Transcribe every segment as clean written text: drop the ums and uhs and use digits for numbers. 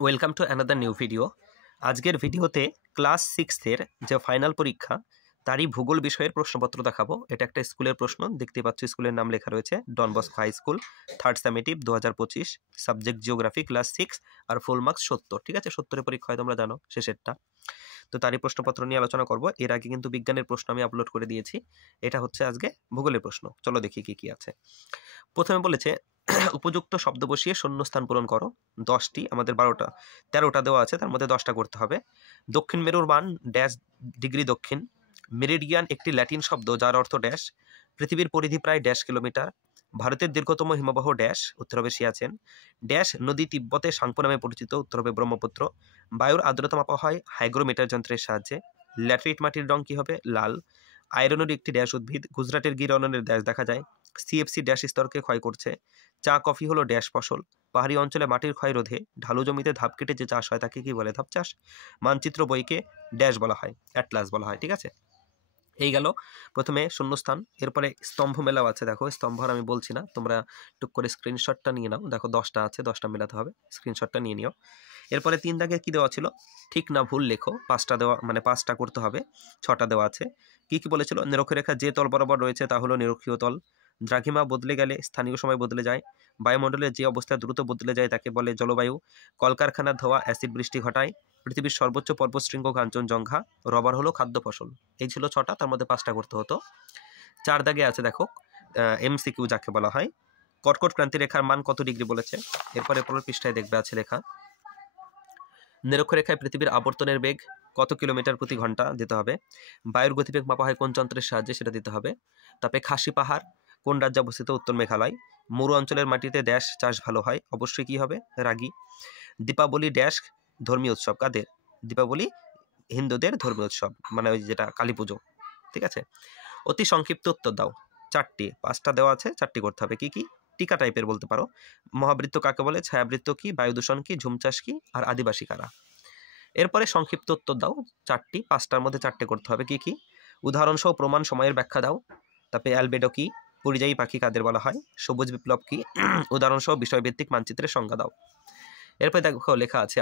Welcome to another new video. আজকের ভিডিওতে class 6-এর যে ফাইনাল পরীক্ষা তারই ভূগোল বিষয়ের প্রশ্নপত্র দেখাবো। এটা একটা স্কুলের প্রশ্ন, দেখতে পাচ্ছ স্কুলের নাম লেখা রয়েছে Don Bosco high school, third summative 2025, subject geography, class 6, আর ফুল মার্কস 70। ঠিক আছে, 70-এর পরীক্ষা হয় তোমরা জানো, শেষেরটা। তো তারই প্রশ্নপত্র নিয়ে আলোচনা করব। এর আগে কিন্তু বিজ্ঞানের প্রশ্ন আমি আপলোড করে দিয়েছি, এটা হচ্ছে আজকে ভূগোলের প্রশ্ন। চলো দেখি কি কি আছে। প্রথমে বলেছে উপযুক্ত শব্দ বসিয়ে শূন্যস্থান পূরণ করো। 10টি, আমাদের 13টা দেওয়া আছে, তার মধ্যে 10টা করতে হবে। দক্ষিণ মেরুর মান ড্যাশ ডিগ্রি দক্ষিণ। মেরিডিয়ান একটি ল্যাটিন শব্দ যার অর্থ ড্যাশ। পৃথিবীর পরিধি প্রায় ড্যাশ কিলোমিটার। ভারতের দীর্ঘতম হিমবাহ ড্যাশ, উত্তর হবে সিয়াচেন। ড্যাশ নদী তিব্বতে সাংপো নামে পরিচিত, উত্তর হবে ব্রহ্মপুত্র। বায়ুর আর্দ্রতা মাপা হয় হাইগ্রোমিটার যন্ত্রের সাহায্যে। ল্যাটেরাইট মাটির রং কি হবে? লাল। আয়রনের একটি ড্যাশ উদ্ভিদ। গুজরাটের গির অরণ্যের ড্যাশ দেখা যায়। সিএফসি ড্যাশ স্তরকে ক্ষয় করছে। চা কফি হলো ড্যাশ ফসল। পাহাড়ি অঞ্চলে মাটির ক্ষয় রোধে ঢালু জমিতে ধাপ কেটে যে চাষ হয় তাকে কি বলে? ধাপ চাষ। মানচিত্র বইকে ড্যাশ বলা হয়, অ্যাটলাস বলা হয়। ঠিক আছে, এই গেল প্রথমে শূন্যস্থান। এরপরে স্তম্ভ মেলাও আছে, দেখো স্তম্ভ আর আমি বলছি না, তোমরা টুক করে স্ক্রিনশটটা নিয়ে নাও। দেখো 10টা আছে, 10টা মেলাতে হবে, স্ক্রিনশটটা নিয়ে নিও। এরপরে 3 দাগে কি দেওয়া ছিল? ঠিক না ভুল লেখো। 5টা দেওয়া, মানে 5টা করতে হবে, 6টা দেওয়া আছে। কি কি বলেছিল? নিরক্ষরেখা যে তল বরাবর রয়েছে তা হলো নিরক্ষীয় তল। দ্রাঘিমা বদলে গেলে স্থানীয় সময় বদলে যায়। বায়ুমণ্ডলের যে অবস্থা দ্রুত বদলে যায় তাকে বলে জলবায়ু। কলকারখানার ধোঁয়া অ্যাসিড বৃষ্টি ঘটায়। পৃথিবীর সর্বোচ্চ পর্বতশৃঙ্গ কাঞ্চনজঙ্ঘা। রবার হলো খাদ্য ফসল। এই ছিল 6টা, তার মধ্যে 5টা করতে হতো। 4 দাগে আছে দেখো এমসিকিউ যাকে বলা হয়। কর্কট ক্রান্তি রেখার মান কত ডিগ্রি বলেছে। এরপরে পরের পৃষ্ঠায় দেখবে আছে লেখা। নিরক্ষরেখায় পৃথিবীর আবর্তনের বেগ কত কিলোমিটার প্রতি ঘন্টা দিতে হবে। বায়ুর গতিবেগ মাপা হয় কোন যন্ত্রের সাহায্যে, সেটা দিতে হবে। তারপরে খাসি পাহাড় কোন রাজ্যে অবস্থিত? উত্তর মেঘালয়। মরু অঞ্চলের মাটিতে ড্যাশ চাষ ভালো হয়, অবশ্যই কি হবে? রাগি। দীপাবলি ড্যাশ ধর্মীয় উৎসব কাদের? দীপাবলি হিন্দুদের ধর্মীয় উৎসব, মানে ওই যেটা কালী পুজো। ঠিক আছে, অতি সংক্ষিপ্ত উত্তর দাও। 4টি, 5টা দেওয়া আছে, 4টি করতে হবে। কি কি? টিকা টাইপের বলতে পারো। মহাবৃত্ত কাকে বলে? ছায়াবৃত্ত কি? বায়ু দূষণ কি? ঝুম চাষ কি? আর আদিবাসী কারা? এরপরে সংক্ষিপ্ত উত্তর দাও 4টি, 5টার মধ্যে 4টে করতে হবে। কি কি? উদাহরণ সহ প্রমাণ সময়ের ব্যাখ্যা দাও। তারপরে অ্যালবেডো কি? পরিযায়ী পাখি কাদের বলা হয়? সবুজ বিপ্লব কি? উদাহরণ সহ বিষয়ভিত্তিক মানচিত্রের সংজ্ঞা দাও। এরপরে দেখো লেখা আছে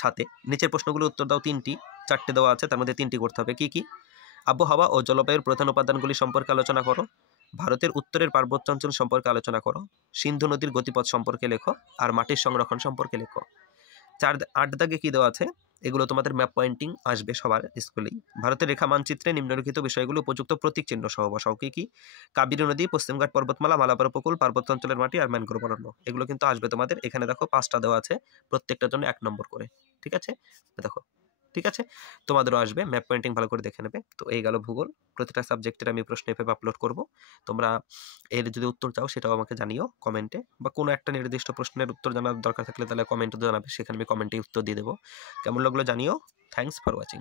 7 নিচের প্রশ্নগুলো উত্তর দাও 3টি, 4টে দেওয়া আছে, তার মধ্যে 3টি করতে হবে। কি কি? আবহাওয়া ও জলবায়ুর প্রধান উপাদানগুলি সম্পর্কে আলোচনা করো। ভারতের উত্তরের পার্বত্যাঞ্চল সম্পর্কে আলোচনা করো। সিন্ধু নদীর গতিপথ সম্পর্কে লেখো। আর মাটির সংরক্ষণ সম্পর্কে লেখো। 8 দাগে কি দেওয়া আছে? এগুলো তোমাদের ম্যাপ পয়েন্টিং আসবে সবার স্কুলেই। ভারতের রেখা মানচিত্রে নিম্নলিখিত বিষয়গুলো উপযুক্ত প্রতীক চিহ্ন সহ বসাও। কি কি? কাবেরী নদী, পশ্চিমঘাট পর্বতমালা, মালাবার উপকূল, পার্বত্যাঞ্চলের মাটি আর ম্যানগ্রোভ অরণ্য। এগুলো কিন্তু আসবে তোমাদের। এখানে দেখো 5টা দেওয়া আছে, প্রত্যেকটার জন্য 1 নম্বর করে। ঠিক আছে, দেখো। ঠিক আছে, তোমাদেরও আসবে, ম্যাপ পয়েন্টিং ভালো করে দেখে নেবে। তো এই গেল ভূগোল। প্রতিটা সাবজেক্টের আমি প্রশ্ন এভাবে আপলোড করব। তোমরা এর যদি উত্তর চাও সেটাও আমাকে জানিও কমেন্টে, বা কোনো একটা নির্দিষ্ট প্রশ্নের উত্তর জানার দরকার থাকলে তাহলে কমেন্টে জানাবে, সেখানে আমি কমেন্টে উত্তর দিয়ে দেবো। কেমন লাগলো জানিও। Thanks for watching.